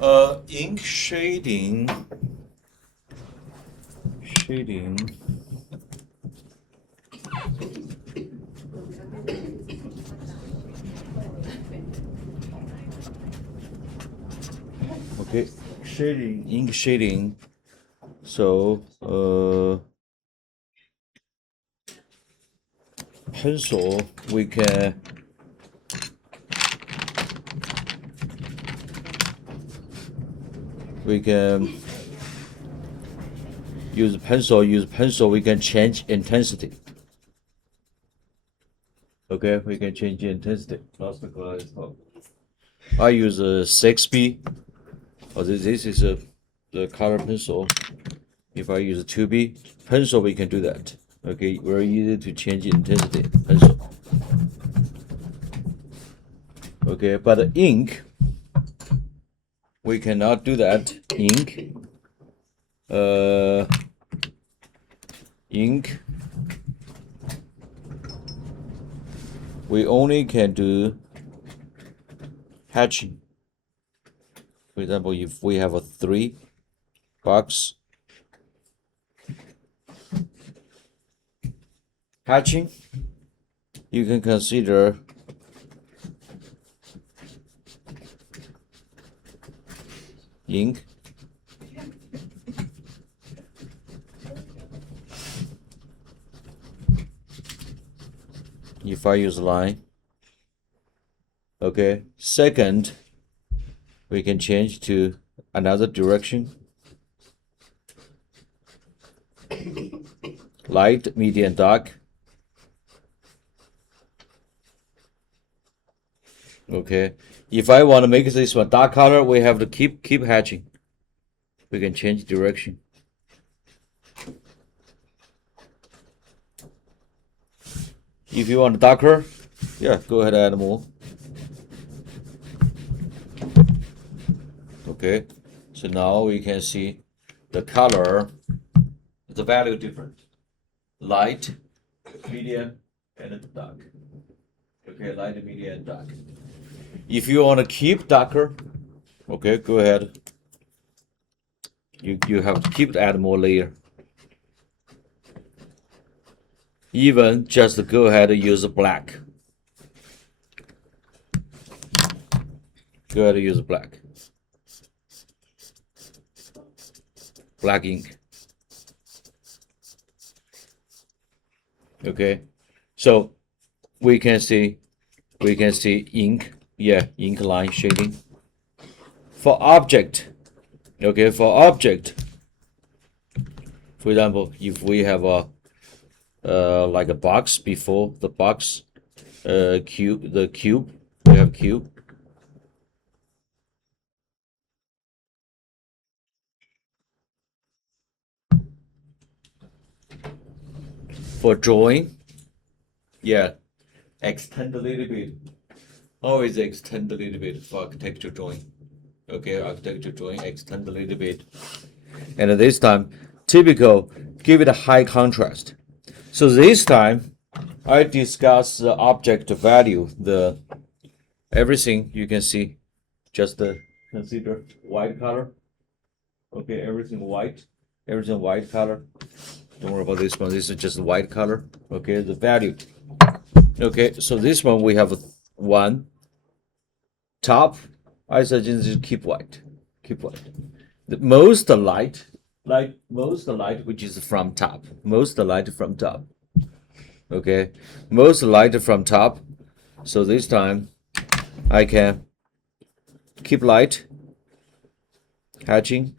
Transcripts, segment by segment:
Ink shading. Okay, ink shading. So, pencil, we can use pencil, we can change intensity. Okay, we can change intensity. I use a 6B. This is the color pencil. If I use a 2B pencil, we can do that. Okay, very easy to change intensity pencil. Okay, but the ink, we cannot do that. Ink, we only can do hatching. For example, if we have a 3 box hatching, you can consider ink. If I use line, okay. Second, we can change to another direction. Light, medium, dark. Okay. If I want to make this one dark color, we have to keep hatching. We can change direction. If you want darker, yeah, go ahead and add more. Okay, so now we can see the color, the value different. Light, medium, and dark. Okay, light, medium, and dark. If you want to keep darker, okay, go ahead. You have to keep add more layer. Even just go ahead and use black. Go ahead and use black. Black ink. Okay, so we can see ink, yeah, ink line shading. For object, okay, for example, if we have a like a box before the box, cube, we have cube. For drawing, yeah, extend a little bit. Always extend a little bit for architecture drawing. Okay, architecture drawing, extend a little bit. And this time, typical, give it a high contrast. So this time, I discuss the object value, the everything you can see, just consider white color. Okay, everything white color. Don't worry about this one. This is just white color. Okay, the value. Okay, so this one we have one top. I suggest just keep white. Keep white. The most light, which is from top. Most light from top. Okay, most light from top. So this time I can keep light, hatching.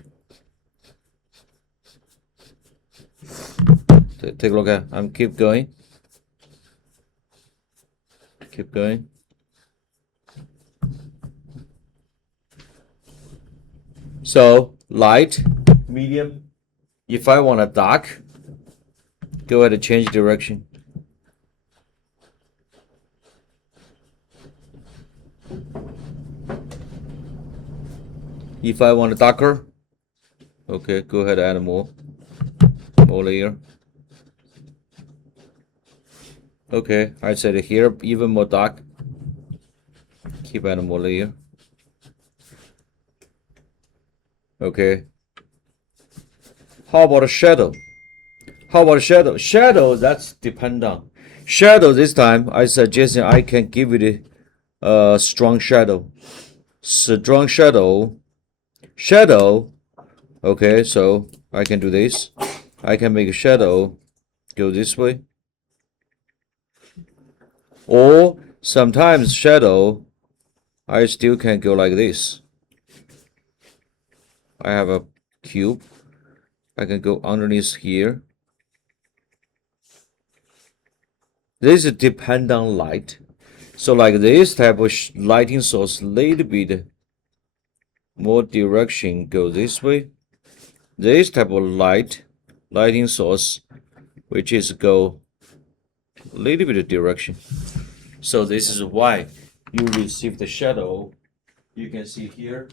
Take a look at. I'm keep going. Keep going. So light, medium. If I want a dark, go ahead and change direction. If I want a darker, okay, go ahead and add more layer. Okay, I said here even more dark. Keep adding more layer. Okay. How about a shadow? How about shadow? Shadow, that's depend on. Shadow this time, I suggest I can give it a strong shadow. Strong shadow. Shadow. Okay, so I can do this. I can make a shadow go this way. Or sometimes shadow, I still can go like this. I have a cube. I can go underneath here. This depend on light. So like this type of lighting source, little bit more direction go this way. This type of lighting source, which is go a little bit of direction. So this is why you receive the shadow. You can see here.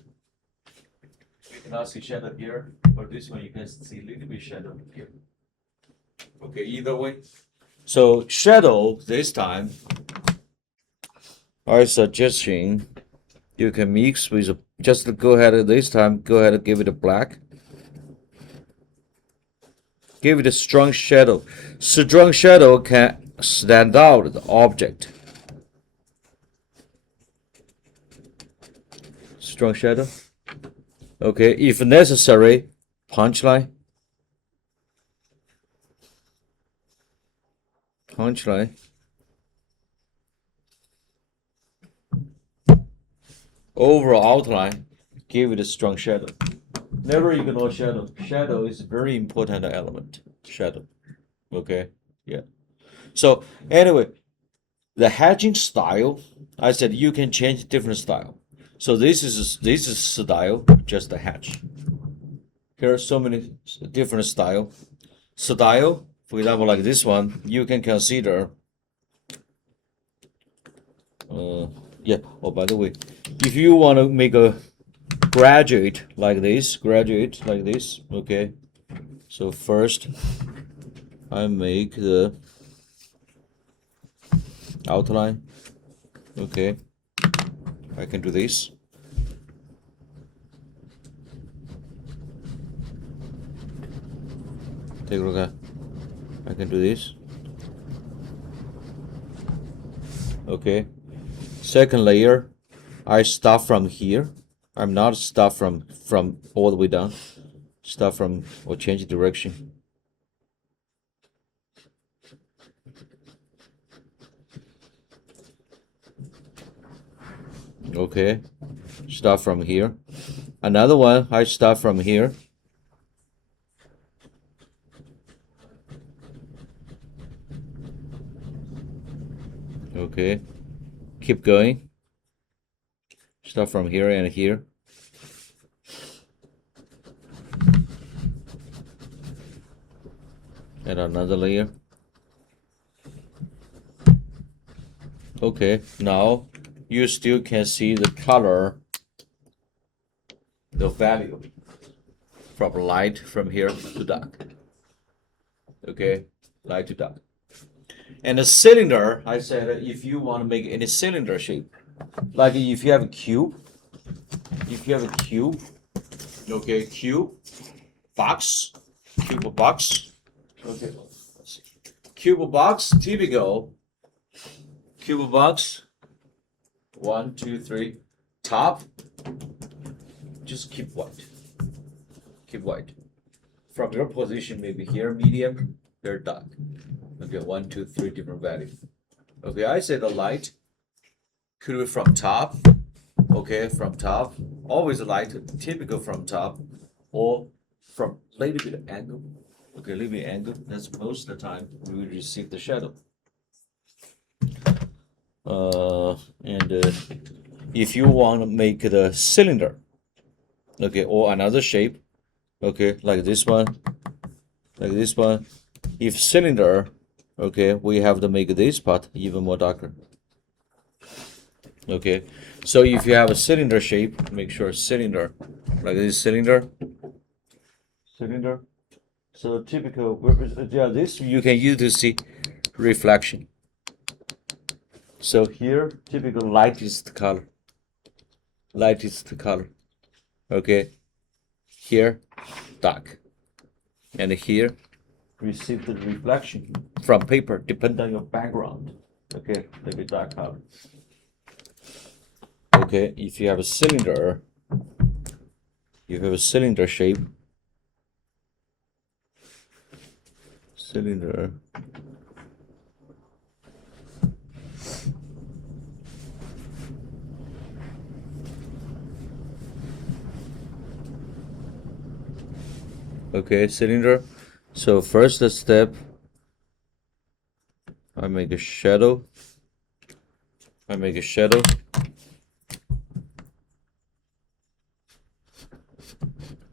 You cannot see shadow here, but this one you can see a little bit shadow here. Okay, either way. So shadow this time, I suggesting you can mix with just go ahead this time. Go ahead and give it a black. Give it a strong shadow. Strong shadow can stand out the object. Strong shadow. Okay, if necessary, punchline. Punchline. Overall outline, give it a strong shadow. Never ignore shadow. Shadow is a very important element. Shadow. Okay, yeah. So anyway, the hatching style, I said you can change different style. So this is style, just a hatch. Here are so many different style. Style, for example, like this one, you can consider. Yeah. Oh, by the way, if you want to make a graduate like this, okay. So first, I make the outline. Okay, I can do this. Take a look at. I can do this. Okay. Second layer, I start from here. I'm not start from all the way down. Start from or change direction. Okay. Start from here. Another one, I start from here. Okay. Keep going. Start from here and here. And another layer. Okay, now you still can see the color, the value from light from here to dark. Okay, light to dark. And the cylinder, I said if you want to make any cylinder shape, like if you have a cube, okay, cube box, okay, cube box, typical cube box, 1, 2, 3, top, just keep white. From your position, maybe here, medium, here, dark. Okay, 1, 2, 3 different values. Okay, I say the light could be from top. Okay, from top, always light, typical from top, or from little bit of angle. Okay, little bit angle. That's most of the time we will receive the shadow. And if you want to make the cylinder, okay, or another shape, okay, like this one, if cylinder, okay, we have to make this part even more darker. Okay, so if you have a cylinder shape, make sure cylinder, like this cylinder. So typical, yeah, this you can use to see reflection. So here, typical lightest color. Okay. here, dark. And here, receive the reflection from paper, depending on your background. Okay, a little bit dark color. Okay, if you have a cylinder, shape, cylinder. Okay, cylinder. So first step, I make a shadow.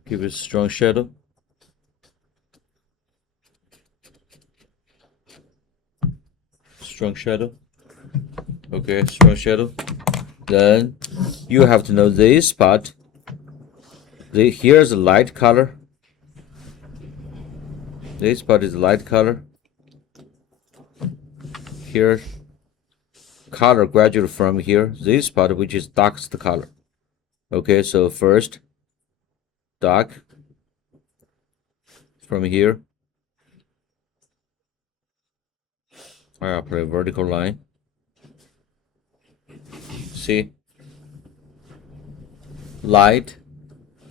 Give it a strong shadow. Okay, strong shadow. Then you have to know this part. Here's a light color. This part is light color. Here, color gradually from here. This part, which is darkest color. Okay, so first, dark from here. I apply a vertical line. See, light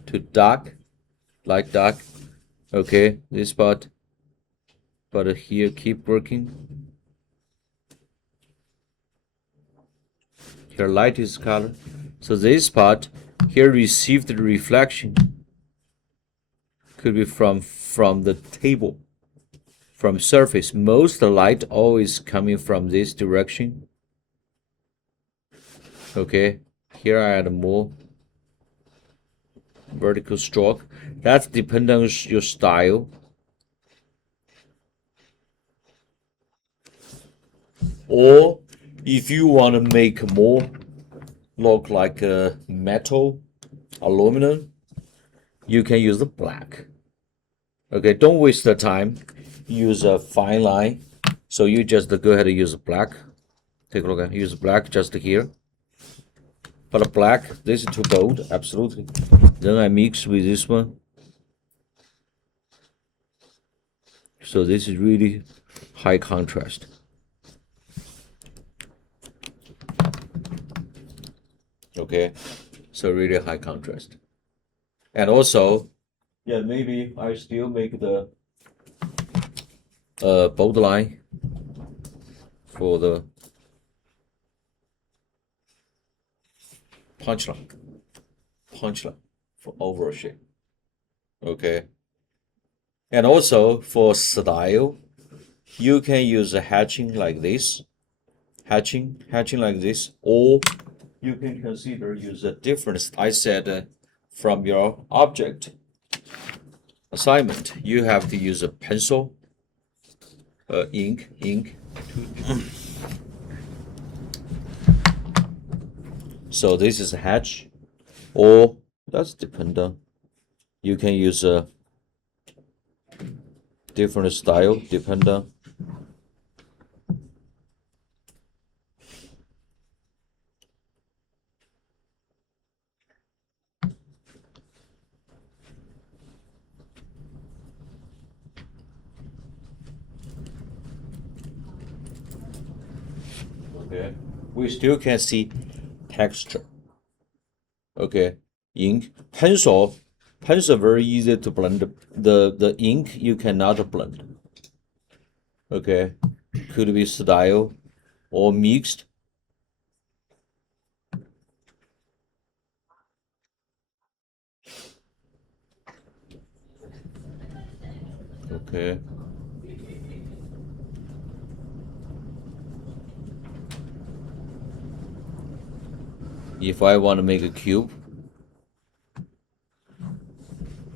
to dark, light dark. Okay, this part, but here keep working. Here light is color. So this part here received the reflection. Could be from the table, from surface. Most light always coming from this direction. Okay, here I add more vertical stroke. That's depending on your style. Or if you want to make more look like a metal, aluminum, you can use the black. Okay, don't waste the time. Use a fine line. So you just go ahead and use black. Take a look at use black just here. But black, this is too bold, absolutely. Then I mix with this one. So this is really high contrast. Okay, so really high contrast. And also, yeah, maybe I still make the bold line for the punch line for overall shape. Okay, and also for style, you can use a hatching like this, hatching like this, or you can consider use a different. I said from your object assignment, you have to use a pencil, ink. So this is a hatch, or that's dependent. You can use a different style dependent. Okay, we still can see texture. Okay, ink, pencil very easy to blend. The ink you cannot blend. Okay, could be style or mixed. Okay. If I want to make a cube,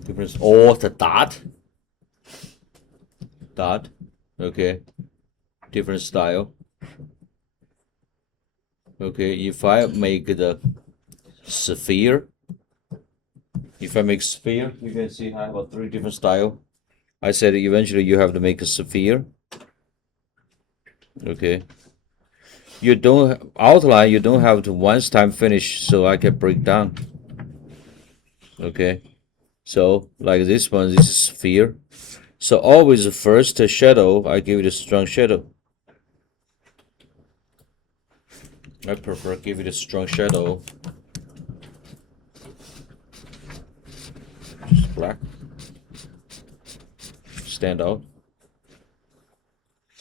difference, or the dot, okay, different style. Okay, if I make the sphere, you can see I have 3 different style. I said eventually you have to make a sphere. Okay. You don't outline, you don't have to once time finish, so I can break down. Okay. So like this one, this is sphere. So always first shadow, I give it a strong shadow. I prefer give it a strong shadow. Just black. Stand out.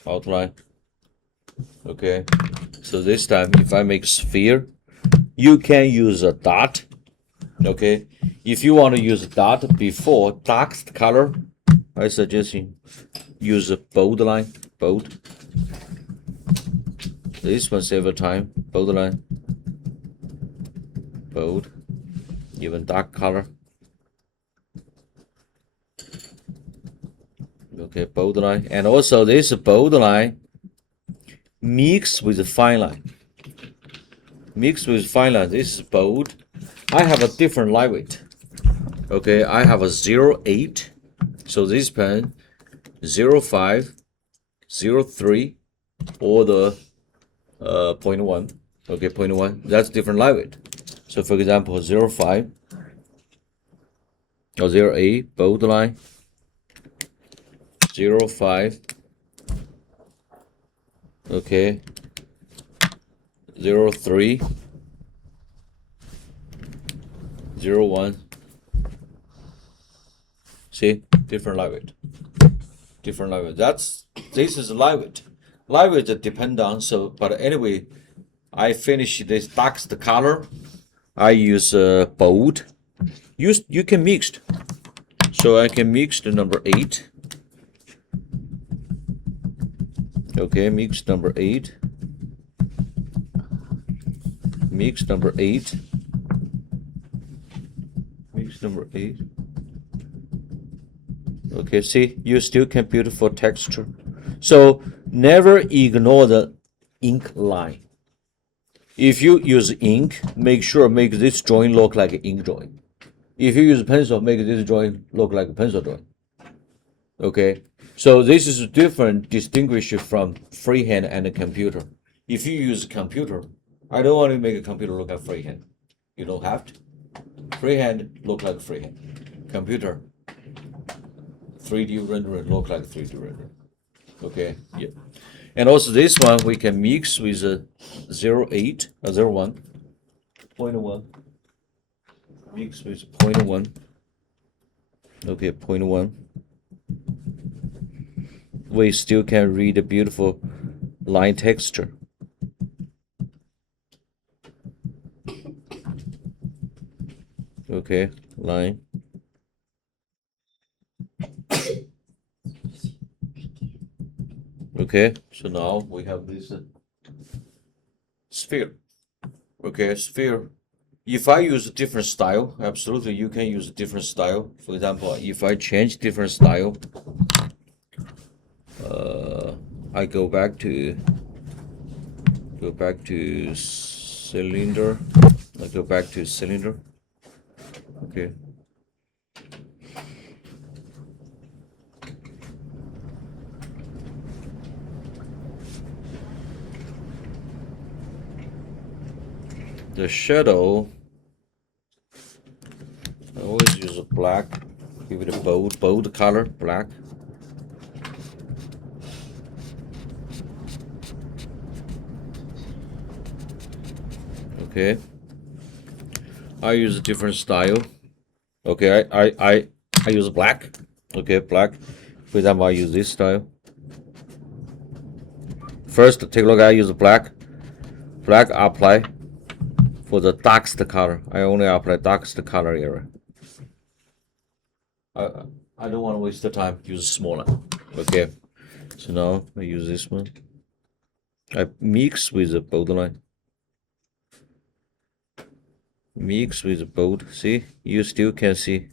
Outline. Okay. So this time, if I make sphere, you can use a dot. Okay. If you want to use a dot before darkest color, I suggest you use a bold line. Bold. This one save time. Bold line. Bold. Even dark color. Okay, bold line. And also this bold line mix with fine line. Mix with fine line. This is bold. I have a different lightweight. Okay, I have a 0.8. So this pen 0.5, 0.3, or the 0.1. Okay, 0.1. That's different lightweight. So for example, 0.5 or 0.8 bold line. 0.5. Okay. 0.3. 0.1. See, different lightweight. Different lightweight. This is lightweight. Lightweight depend on but anyway, I finish this darkest color. I use bold. You can mix. So I can mix the number 8. Okay, mix number 8. Mix number 8. Mix number 8. Okay, see, you still can beautiful texture. So never ignore the ink line. If you use ink, make sure make this drawing look like an ink drawing. If you use pencil, make this drawing look like a pencil drawing. Okay, so this is different, distinguish from freehand and a computer. If you use computer, I don't want to make a computer look like freehand. You don't have to. Freehand look like freehand. Computer 3D rendering look like 3D rendering. Okay, yeah. And also this one we can mix with a 0.8 or 0.1, 0.1. Mix with 0.1. Okay, 0.1. We still can read a beautiful line texture. Okay, line. Okay, so now we have this sphere. Okay, sphere. If I use a different style, absolutely you can use a different style. For example, if I change different style, I go back to cylinder. I go back to cylinder. Okay. The shadow, I always use a black. Give it a bold color, black. Okay. I use a different style. Okay, I use black. Okay, black. For example, I use this style. First, take a look. I use black. Black apply for the darkest color. I only apply darkest color area. I don't want to waste the time. Use smaller. Okay. So now I use this one. I mix with the bold line. Mix with the bold. See, you still can see.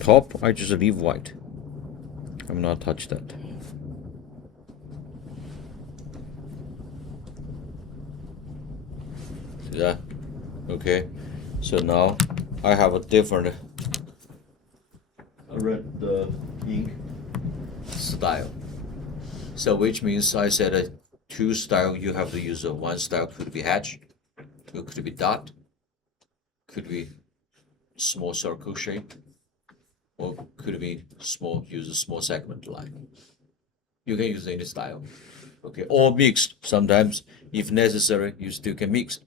Top, I just leave white. I'm not touch that. See that? Okay. So now I have a different the ink style. So which means I said two style you have to use. One style could be hatch, it could be dot, could be small circle shape, or could be use a small segment line. You can use any style. Okay, or mixed. Sometimes, if necessary, you still can mix.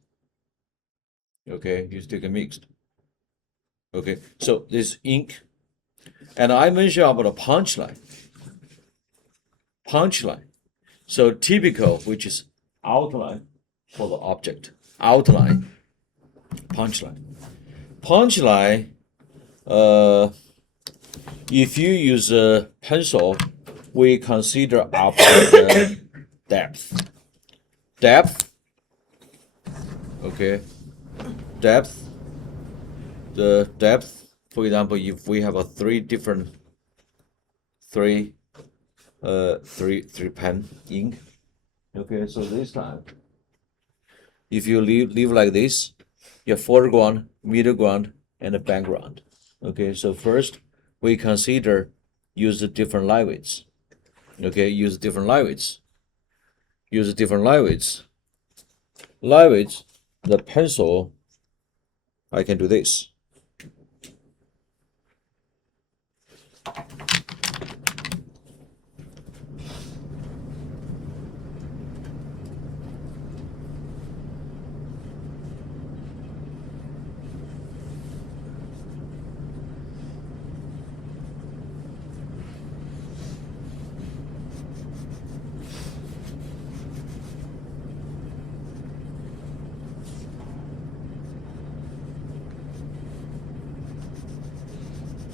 Okay, you still can mix. Okay, so this ink, and I mentioned about a punchline. Punchline. So typical, which is outline for the object. Outline, punchline. Punchline. If you use a pencil, we consider object depth. Depth. Okay. Depth. The depth. For example, if we have a three pen ink. Okay, so this time, if you leave like this, your foreground, middle ground, and a background. Okay, so first we consider use the different light weights. Okay, use different light weights. Use different light weights. Light weights, the pencil, I can do this.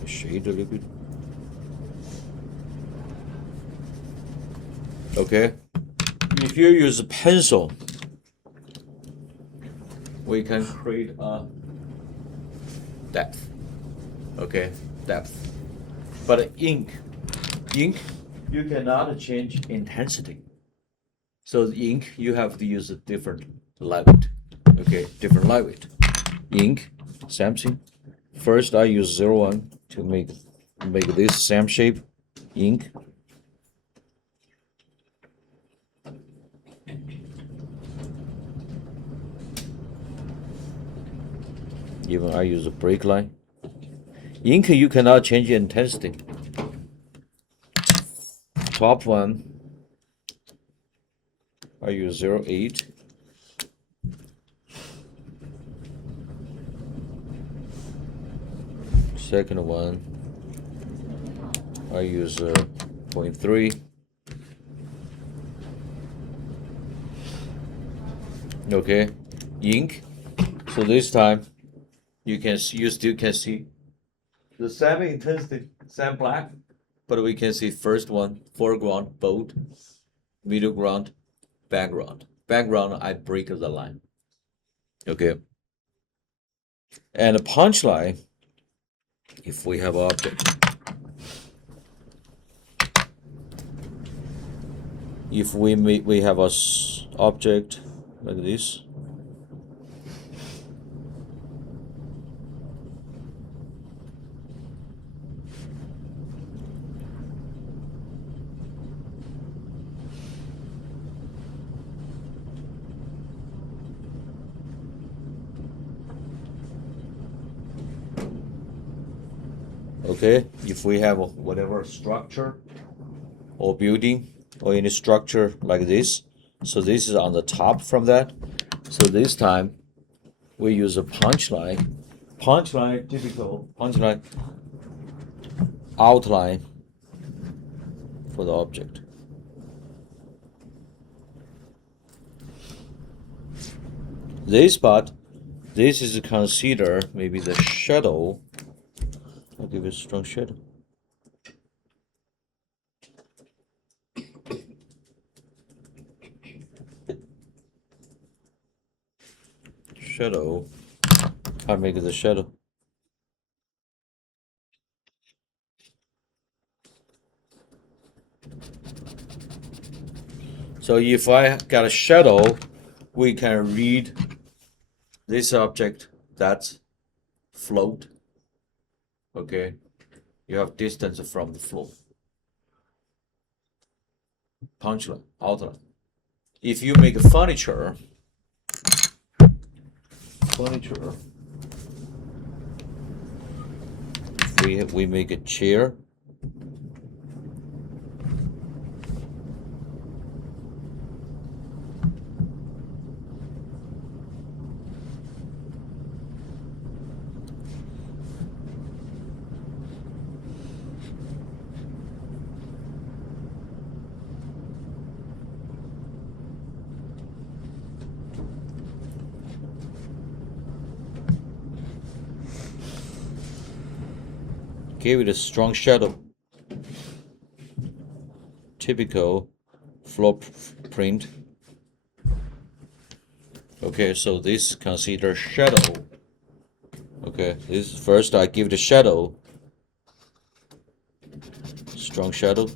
Shade a little bit. Okay. If you use a pencil, we can create a depth. Okay, depth. But ink, you cannot change intensity. So the ink, you have to use a different light weight. Okay, different light weight. Ink, same thing. First, I use 01 to make this same shape. Ink. Even I use a break line. Ink, you cannot change the intensity. Top one, I use 08. Second one, I use 0.3. Okay, ink. So this time, you still can see the same intensity, same black, but we can see first one, foreground, bold, middle ground, background. Background, I break the line. Okay. And a punchline, if we have object. If we have a object like this. Okay, if we have whatever structure or building or any structure like this, so this is on the top from that. So this time we use a punchline. Punchline, typical punchline outline for the object. This part, this is considered maybe the shadow. I'll give it a strong shadow. Shadow. I make it the shadow. So if I got a shadow, we can read this object that's float. Okay, you have distance from the floor. Punchline, outline. If you make a furniture, we make a chair. Give it a strong shadow. Typical floor print. Okay, so this consider shadow. Okay, this first I give the shadow. Strong shadow.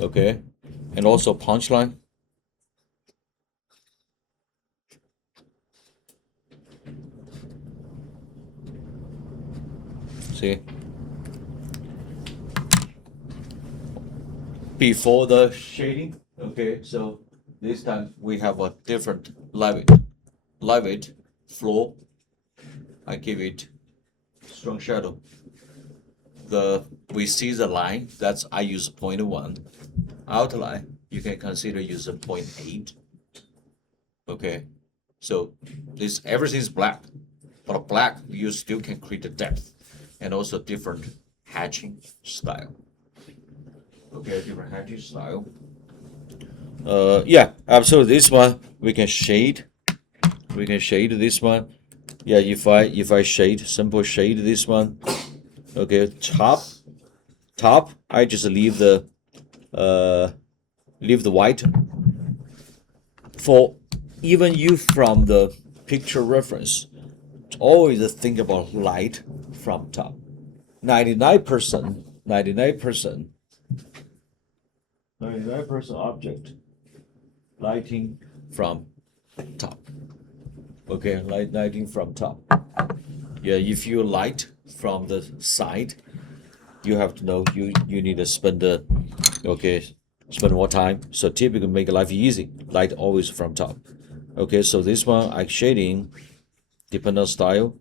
Okay, and also punchline. See? Before the shading, okay, so this time we have a different live floor. I give it strong shadow. We see the line, that's I use 0.1. Outline, you can consider use 0.8. Okay, so this everything is black, but black you still can create the depth and also different hatching style. Okay, different hatching style. Yeah, absolutely. This one we can shade. We can shade this one. Yeah, if I shade, simple shade this one. Okay, top. I just leave the white. For even you from the picture reference, always think about light from top. 99% object lighting from top. Okay, lighting from top. Yeah, if you light from the side, you have to know you need to spend more time. So typically make life easy. Light always from top. Okay, so this one I shading, depending on style.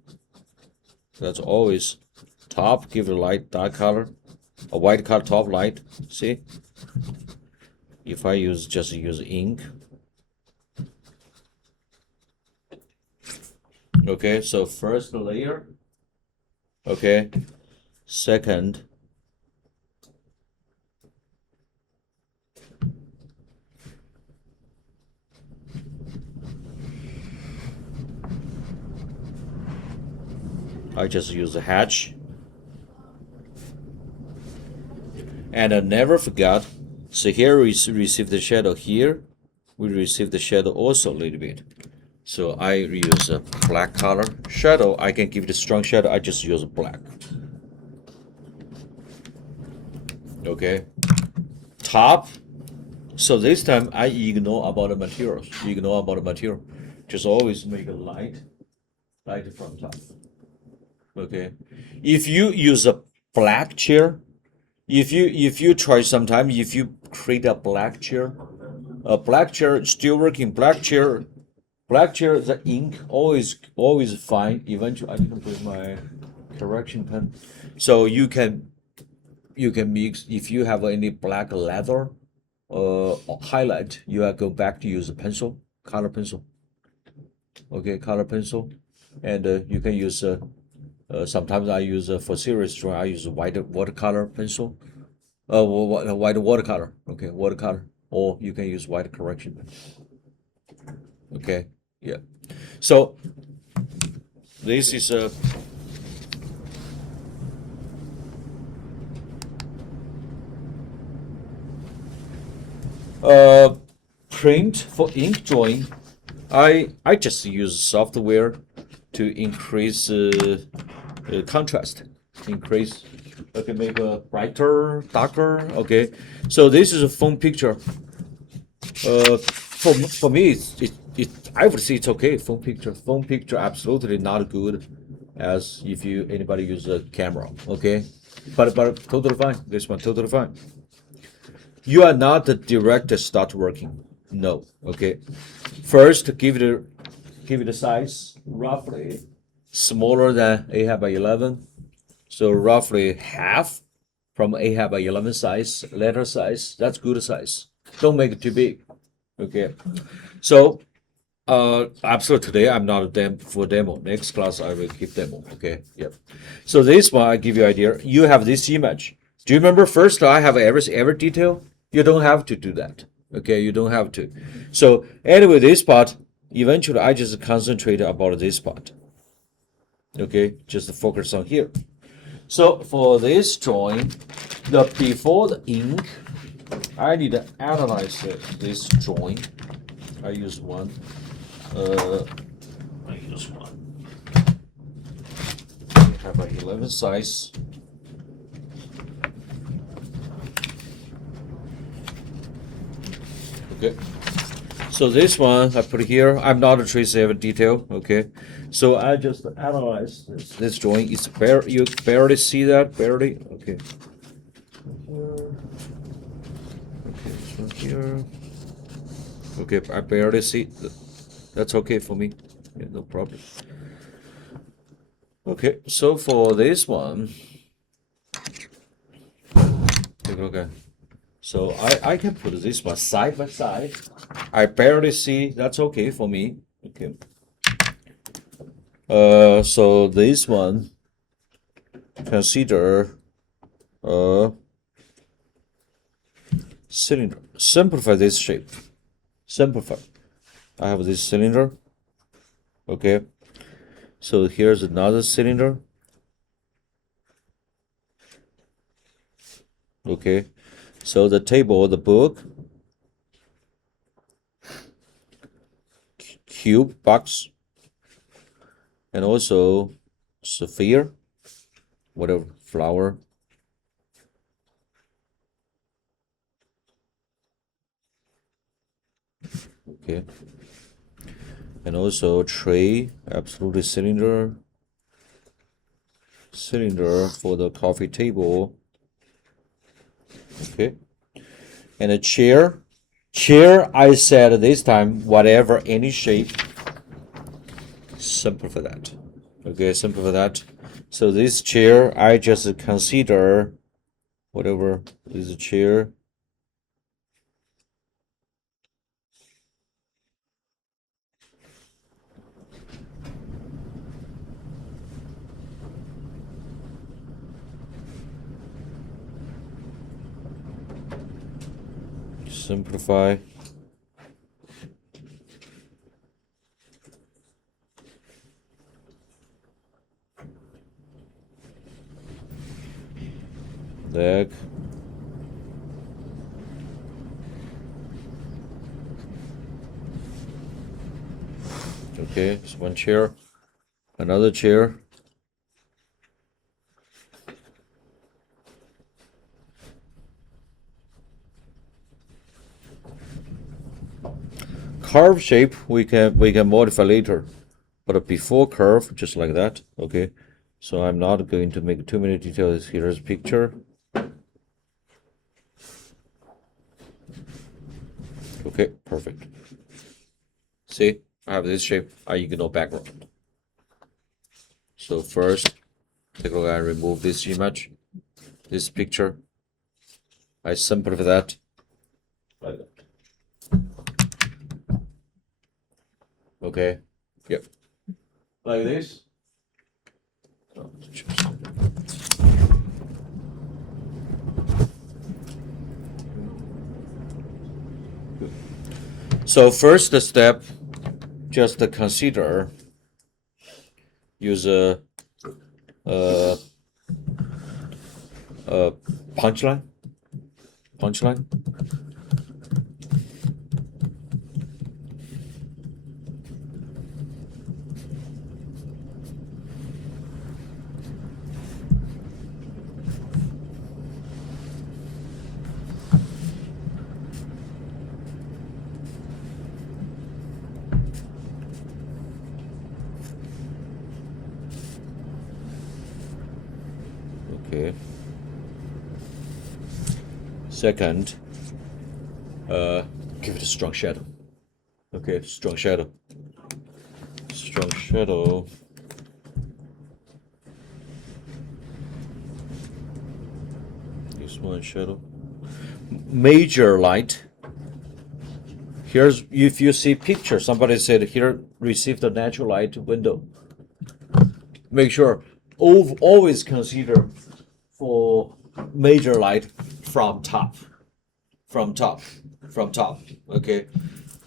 That's always top. Give it light dark color, a white color top light. See, if I just use ink. Okay, so first layer. Okay, second. I just use a hatch. And I never forgot. So here we receive the shadow here. We receive the shadow also a little bit. So I use a black color shadow. I can give it a strong shadow. I just use black. Okay. Top. So this time I ignore about the materials. Just always make a light from top. Okay. If you use a black chair, if you try sometime, if you create a black chair still working, black chair, the ink always fine. Eventually, I can put my correction pen, so you can mix. If you have any black leather highlight, you go back to use a pencil, color pencil. Okay, color pencil, and you can use. Sometimes I use for serious drawing. I use white watercolor pencil. White watercolor. Okay, watercolor, or you can use white correction pen. Okay, yeah. So this is a print for ink drawing. I just use software. to increase contrast, increase. Okay, make it brighter, darker. Okay, so this is a phone picture. For me, I would say it's okay. Phone picture, absolutely not good, as if anybody use a camera. Okay, but totally fine. This one totally fine. You are not the director start working. No. Okay. First, give it a size roughly smaller than 8 by 11. So roughly half from 8 by 11 size, letter size. That's good size. Don't make it too big. Okay. So absolutely today I'm not a demo. Next class I will keep demo. Okay. Yep. So this one I give you idea. You have this image. Do you remember first I have every detail? You don't have to do that. Okay, you don't have to. So anyway, this part, eventually I just concentrate about this part. Okay, just focus on here. So for this drawing, before the ink, I need to analyze this drawing. I use one. I use one. I have an 11 size. Okay. So this one I put here. I'm not a trace every detail. Okay. So I just analyze this drawing. It's you barely see that, barely. Okay. Okay, this one here. Okay, I barely see. That's okay for me. Yeah, no problem. Okay, so for this one, take a look at. So I can put this one side by side. I barely see. That's okay for me. Okay. So this one, consider cylinder. Simplify this shape. Simplify. I have this cylinder. Okay. So here's another cylinder. Okay. So the table, the book, cube, box, and also sphere, whatever, flower. Okay. And also tray, absolutely cylinder for the coffee table. Okay. And a chair. Chair, I said this time, whatever, any shape. Simple for that. Okay, simple for that. So this chair, I just consider whatever is a chair. Simplify. Leg. Okay, so one chair, another chair. Curve shape we can modify later, but before curve, just like that. Okay, so I'm not going to make too many details. Here's a picture. Okay, perfect. See, I have this shape. I ignore background. So first, take a look. I remove this image, this picture. I simplify that. Like that. Okay. Yep. Like this. So first step, just consider use a punchline. Okay. Second, give it a strong shadow. Okay, strong shadow. Strong shadow. This one shadow. Major light. Here's, if you see picture, somebody said here receive the natural light window. Make sure always consider for major light from top. From top. Okay.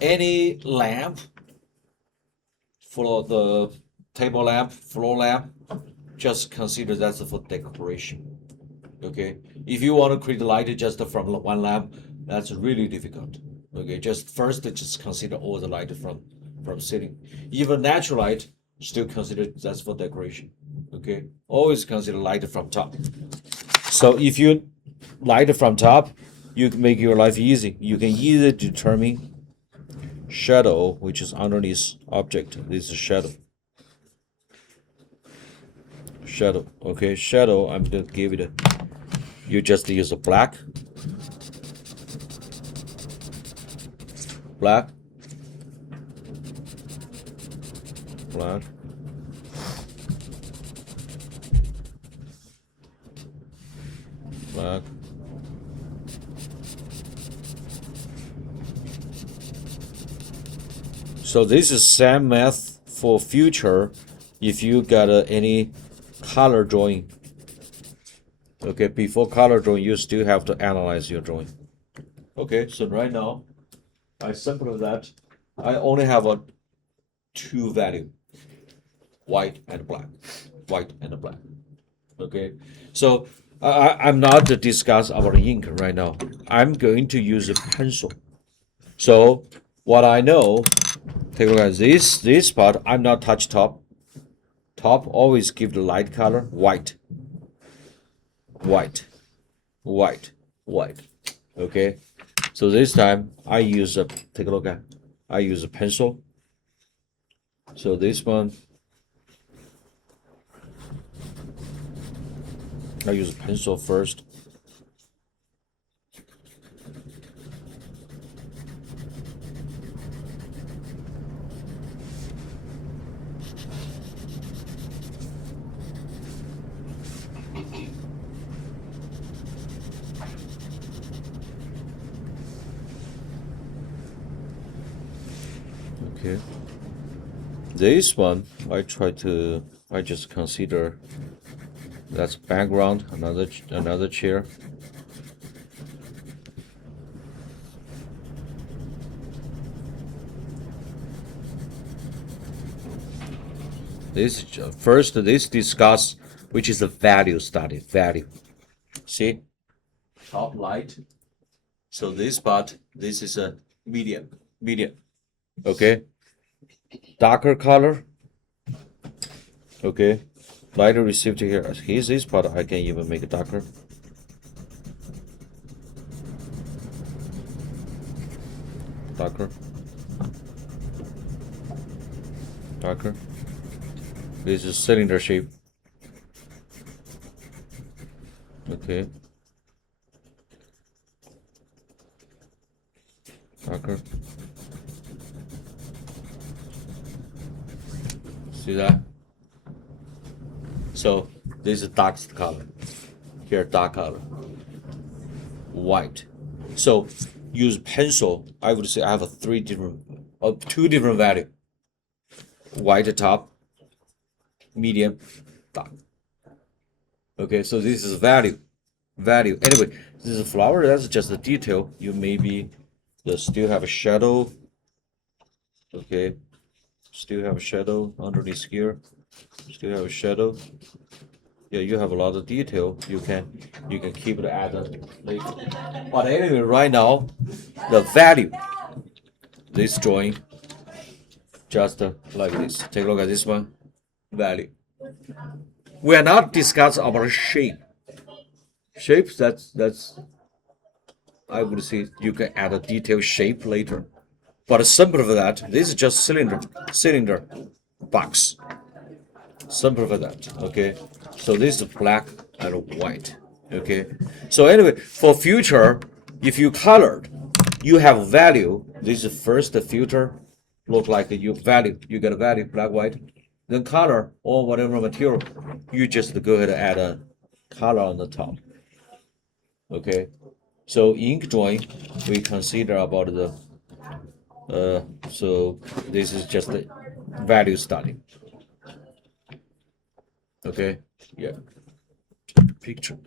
Any lamp, for the table lamp, floor lamp, just consider that's for decoration. Okay. If you want to create light just from one lamp, that's really difficult. Okay, just consider all the light from ceiling. Even natural light, still consider that's for decoration. Okay, always consider light from top. So if you light from top, you can make your life easy. You can easily determine shadow, which is underneath object. This is shadow. Shadow. Okay, shadow. I'm gonna give it a. You just use a black. Black. Black. Black. So this is same math for future if you got any color drawing. Okay, before color drawing, you still have to analyze your drawing. Okay, so right now, I simplify that. I only have a two value, white and black, white and black. Okay, so I'm not to discuss about ink right now. I'm going to use a pencil. So what I know, take a look at this part. I'm not touch top. Top always give the light color white, white, white, white. Okay. So this time I use a, take a look at, I use a pencil. So this one, I use a pencil first. Okay. This one, I just consider that's background, another chair. This first, this discuss which is the value study, value. See, top light. So this part, this is a medium. Okay, darker color. Okay, lighter received here. Here's this part. I can even make it darker. Darker. This is cylinder shape. Okay. Darker. See that? So this is darkest color. Here, dark color. White. So use pencil. I would say I have two different value. White top, medium, dark. Okay, so this is value. Anyway, this is a flower. That's just a detail. You maybe still have a shadow. Okay, still have a shadow underneath here. Still have a shadow. Yeah, you have a lot of detail. You can keep it at later. But anyway, right now, the value. This drawing, just like this. Take a look at this one. Value. We are not discussing about shape. Shapes, that's I would say you can add a detailed shape later. But simple for that, this is just cylinder box. Simple for that. Okay. So this is black add white. Okay, so anyway, for future, if you colored, you have value. This is first filter, look like you value. You get a value, black, white. Then color or whatever material, you just go ahead and add a color on the top. Okay, so ink drawing, we consider about the so this is just the value study. Okay, yeah, picture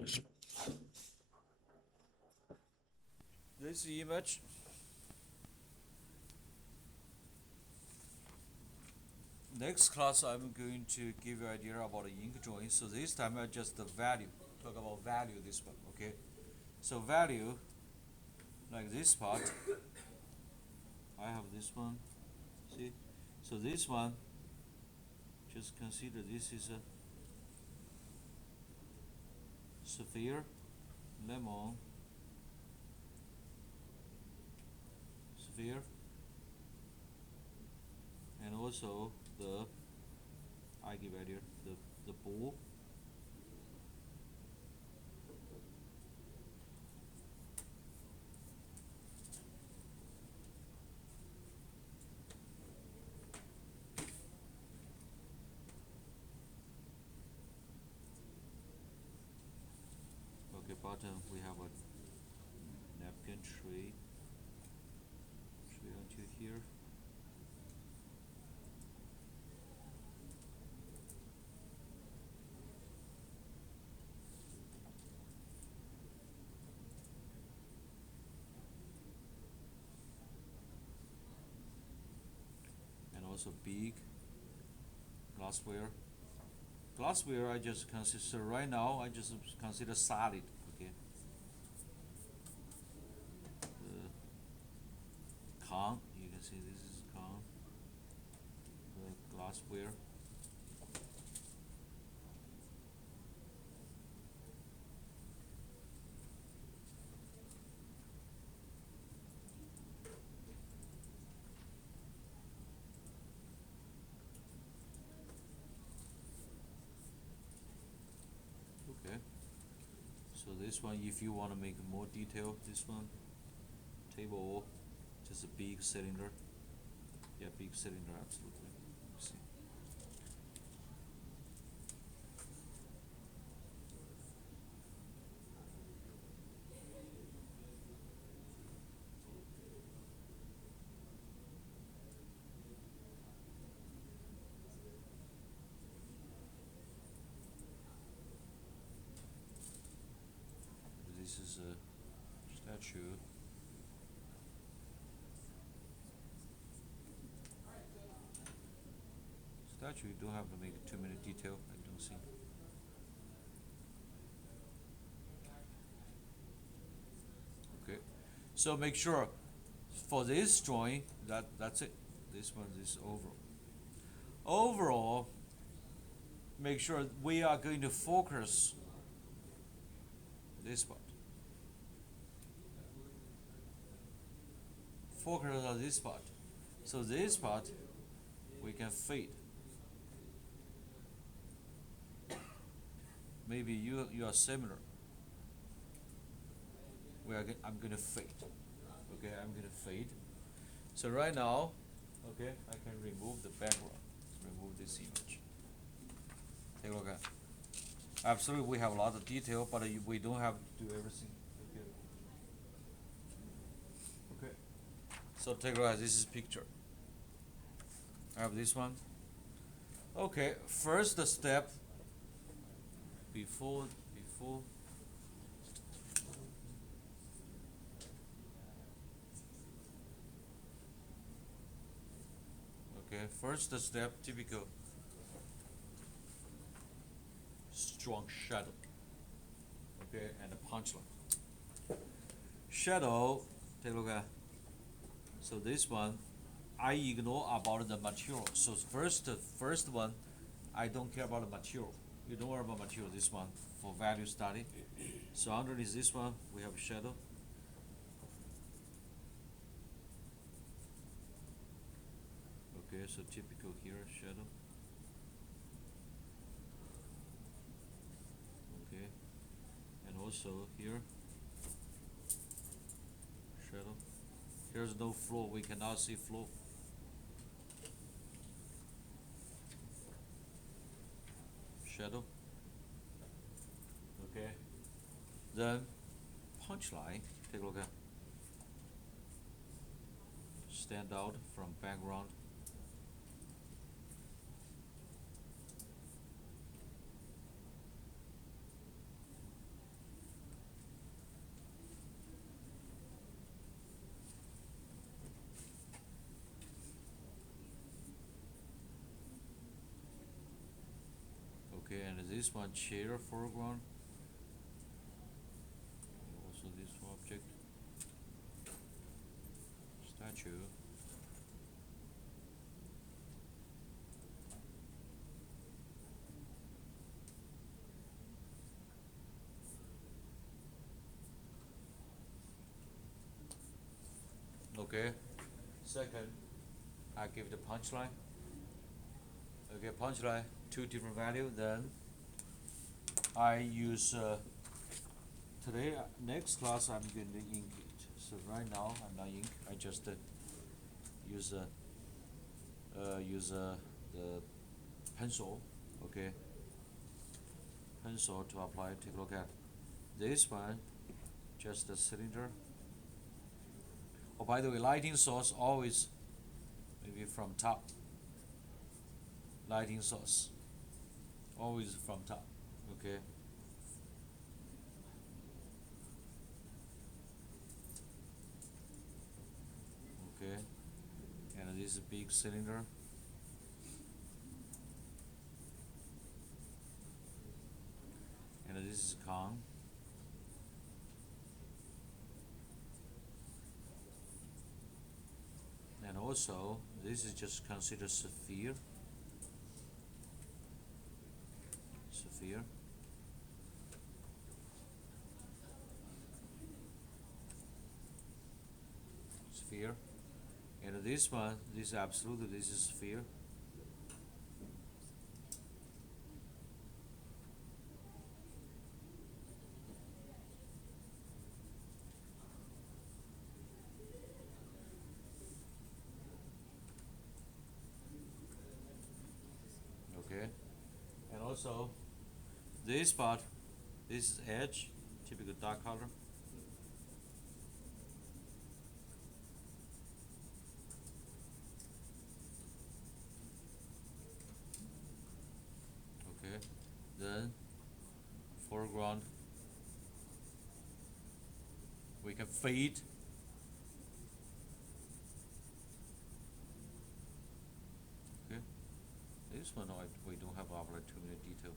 this image. Next class, I'm going to give you an idea about the ink drawing. So this time I just the value, talk about value this one, okay? So value, like this part, I have this one, see? So this one, just consider this is a sphere, lemon, sphere, and also the, I give idea, the ball. Okay, bottom we have a napkin tray until here. And also big glassware. Glassware I just consider right now. I just consider solid. Okay. The con. You can see this is con. The glassware. Okay. So this one, if you want to make more detail, this one table, just a big cylinder. Yeah, big cylinder, absolutely. See. This is a statue. Statue, you don't have to make too many detail, I don't think. Okay, so make sure for this drawing that's it. This one is overall. Overall, make sure we are going to focus this part. Focus on this part. So this part we can fade. Maybe you are similar. I'm gonna fade. Okay, I'm gonna fade. So right now, okay, I can remove the background. Remove this image. Take a look at. Absolutely, we have a lot of detail, but we don't have to do everything. Okay. Okay. So take a look at this is picture. I have this one. Okay, first step before. Okay, first step typical strong shadow. Okay, and the punchline. Shadow, take a look at. So this one, I ignore about the material. So first one, I don't care about the material. You don't worry about material. This one for value study. So underneath this one, we have shadow. Okay, so typical here shadow. Okay, also here, shadow. Here's no flow, we cannot see flow. Shadow. Okay. Then punchline, take a look at. Stand out from background. Okay, and this one chair foreground. Also this object. Statue. Okay. Second, I give the punchline. Okay, punchline, two different value. Then I use today. Next class, I'm going to ink it. So right now, I'm not ink. I just use the pencil. Okay, pencil to apply. Take a look at this one. Just a cylinder. Oh, by the way, lighting source always maybe from top. Lighting source always from top. Okay. Okay. And this is a big cylinder. And this is cone. And also, this is just considered sphere. Sphere. Sphere. And this one, this absolutely, this is sphere. Okay. And also, this part, this is edge, typical dark color. Okay. Then foreground, we can fade. Okay. This one we don't have apply too many detail.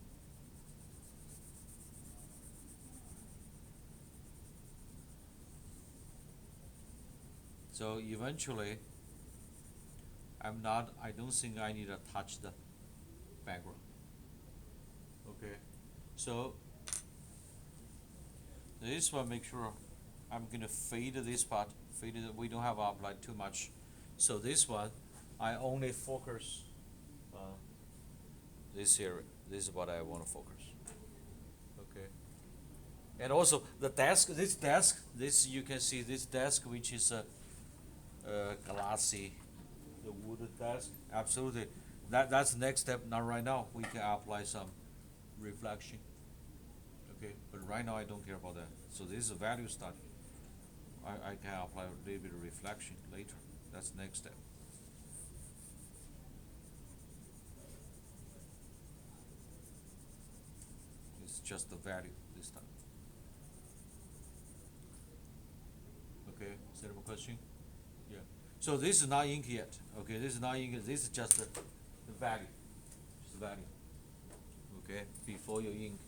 So eventually, I don't think I need to touch the background. Okay, so this one, make sure I'm gonna fade this part, fade it, we don't have to apply too much. So this one, I only focus this area, this is what I wanna focus. Okay. And also the desk, this you can see this desk which is a glassy, the wooden desk. Absolutely, that's the next step. Not right now. We can apply some reflection. Okay, but right now I don't care about that. So this is a value study. I can apply a little bit of reflection later. That's the next step. It's just the value this time. Okay, is there a question? Yeah. So this is not ink yet. Okay, this is not ink. This is just the value. Just the value. Okay, before you ink.